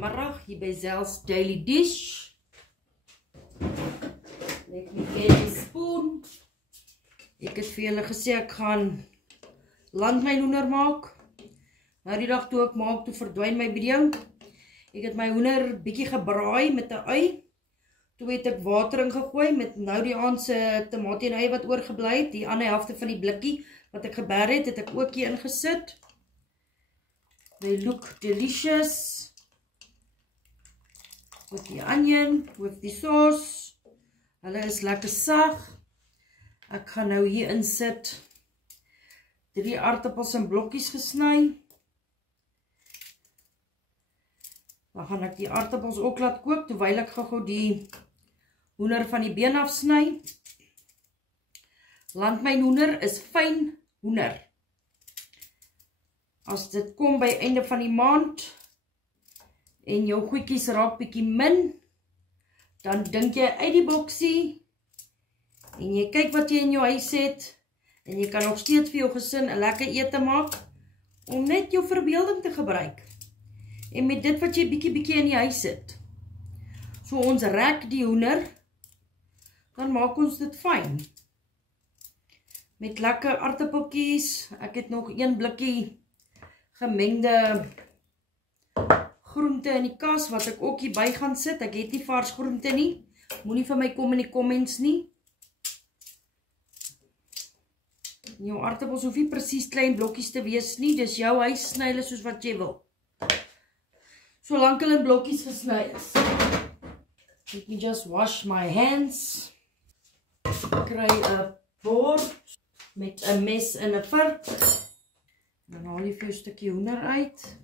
Goeiemiddag hier by Zell's Daily Dish. Let me get die spoon. Ek het vir julle gesê ek gaan landmynhoender maak. Nou die dag toe ek maak, toe verdwyn my video. Ek het my hoender bietjie gebraai met 'n ui. Toe het ek water ingegooi met nou die aand se tamatie en ei wat oorgebly het. Die ander helfte van die blikkie wat ek geber het, het ek ook hier ingesit. They look delicious. With the onion, with the sauce. Hulle is lekker sag. Ek gaan nou hier insit 3 aardappels in blokkies gesny. Dan gaan ek die aardappels ook laat kook, terwyl ek gou die hoender van die been afsny. Landmynhoender is fyn hoender. As dit kom by einde van die maand en jou goedjies raak bietjie min, dan dink jy uit die boksie en jy kyk wat jy in jou huis het en jy kan nog steeds vir jou gesin 'n lekker ete maak om net jou verbeelding te gebruik. En met dit wat jy bietjie in die huis het. So ons rek die hoender, dan maak ons dit fyn. Met lekker aardappeltjies. Ek het nog 1 blikkie gemengde groente in die kas wat ek ook hierby gaan sit. Ek het nie vars groente nie. Moenie vir my kom in die comments nie. Jou aardappels hoef nie presies klein blokkies te wees nie. Dis jou huis, sny hulle soos wat jy wil. Solank hulle in blokkies gesny is. Let me just wash my hands. Kry 'n bord met 'n mes en 'n vork. Dan haal jy vir jou 'n stukkie hoender uit.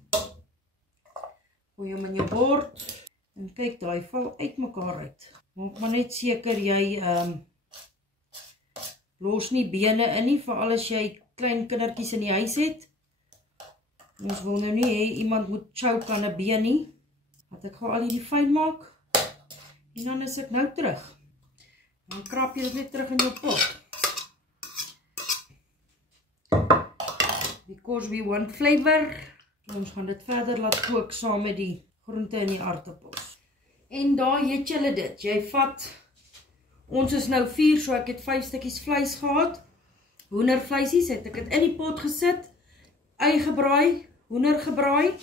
Gooi hom in jou bord. En kyk, daai val uitmekaar uit. Maak maar net seker jy los nie bene in nie, veral as jy klein kindertjies in die huis het. Ons wil nou nie hê iemand moet choke aan 'n been nie. Laat ek gou al hierdie fyn maak. En dan is ek nou terug. Dan krap jy dit net terug in jou pot. Because we want flavor. Ons gaan dit verder laat kook saam met die groente en die aardappels. En daar het julle dit. Jy vat, ons is nou 4, so ek het 5 stukkies vleis gehad. Hoendervleisies het ek dit in die pot gesit. Ei gebraai, hoender gebraai.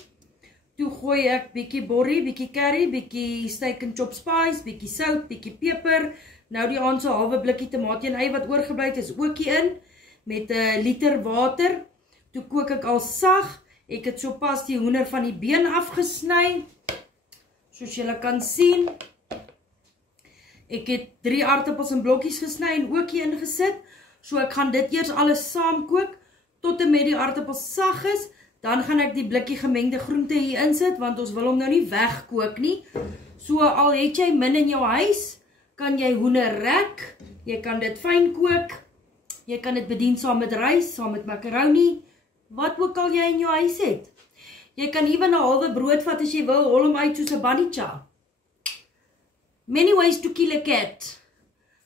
Toe gooi ek bietjie borrie, bietjie curry, bietjie steak and chop spice, bietjie sout, bietjie peper. Nou die aand so 'n halwe blikkie tamatie en ei wat oorgebly het is ook hier in met 'n liter water. Toe kook ek al sag. Ek het sopas die hoender van die been afgesny. Soos julle kan sien. Ek het 3 aardappels in blokkies gesny en ook hier ingesit. So ek gaan dit eers alles saam kook tot en met die aardappels sag is. Dan gaan ek die blikkie gemengde groente hier insit, want ons wil hom nou nie wegkook nie. So al het jy min in jou huis, kan jy hoender rek. Jy kan dit fyn kook. Jy kan dit bedien saam met rys, saam met macaroni. Wat ook al jy in jou huis het. Jy kan ewen 'n halwe brood vat as jy wil, hol hom uit soos 'n banicha. Many ways to kill a cat.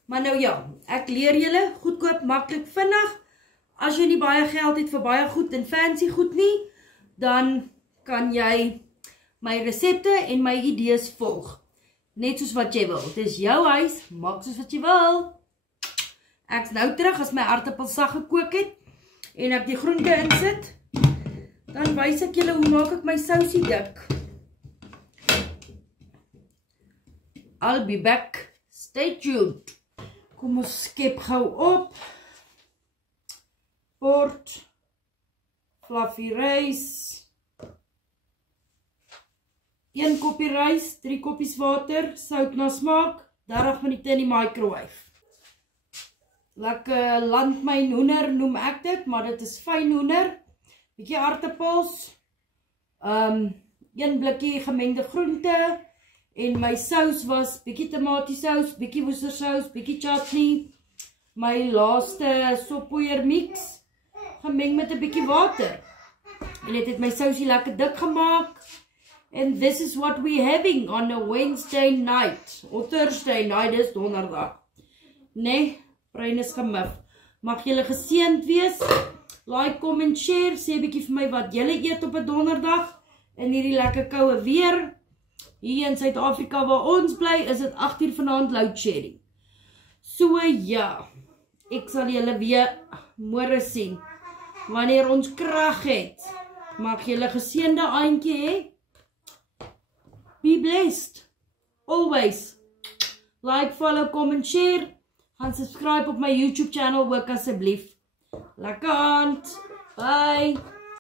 Maar nou ja, ek leer julle, goedkoop, maklik, vinnig. As jy nie baie geld het vir baie goed en fancy goed nie, dan kan jy my resepte en my idees volg. Net soos wat jy wil. Dit is jou huis, maak soos wat jy wil. Ek's nou terug as my aardappels sag gekook het en ek die groente insit. Dan wys ek julle hoe maak ek my sousie dik. I'll be back. Stay tuned. Kom ons skep gou op. Bord. Fluffy rys. 1 koppie rys, 3 koppies water, sout na smaak, 30 minute in die microwave. Lekker landmynhoender noem ek dit, maar dit is fyn hoender. Bietjie aardappels, 1 blikkie gemengde groente, en my sous was bietjie tamatiesous, bietjie woestersous, bietjie chutney, my laaste soppoeier mix, gemeng met 'n bietjie water. En dit het my sousie lekker dik gemaak. And this is what we're having on a Wednesday night, or Thursday night, is donderdag. Nee, brein is gemif. Mag julle geseënd wees. Like, comment, share. Sê 'n bietjie vir my wat julle eet op 'n donderdag in hierdie lekker koue weer. Hier in Suid-Afrika waar ons bly, is dit 8 uur vanaand load shedding. So ja, ek sal julle weer môre sien, wanneer ons krag het. Mag julle geseënde aandjie hê. Be blessed. Always. Like, follow, comment, share. Gaan subscribe op my YouTube channel ook asseblief. Lekker aand. Bye.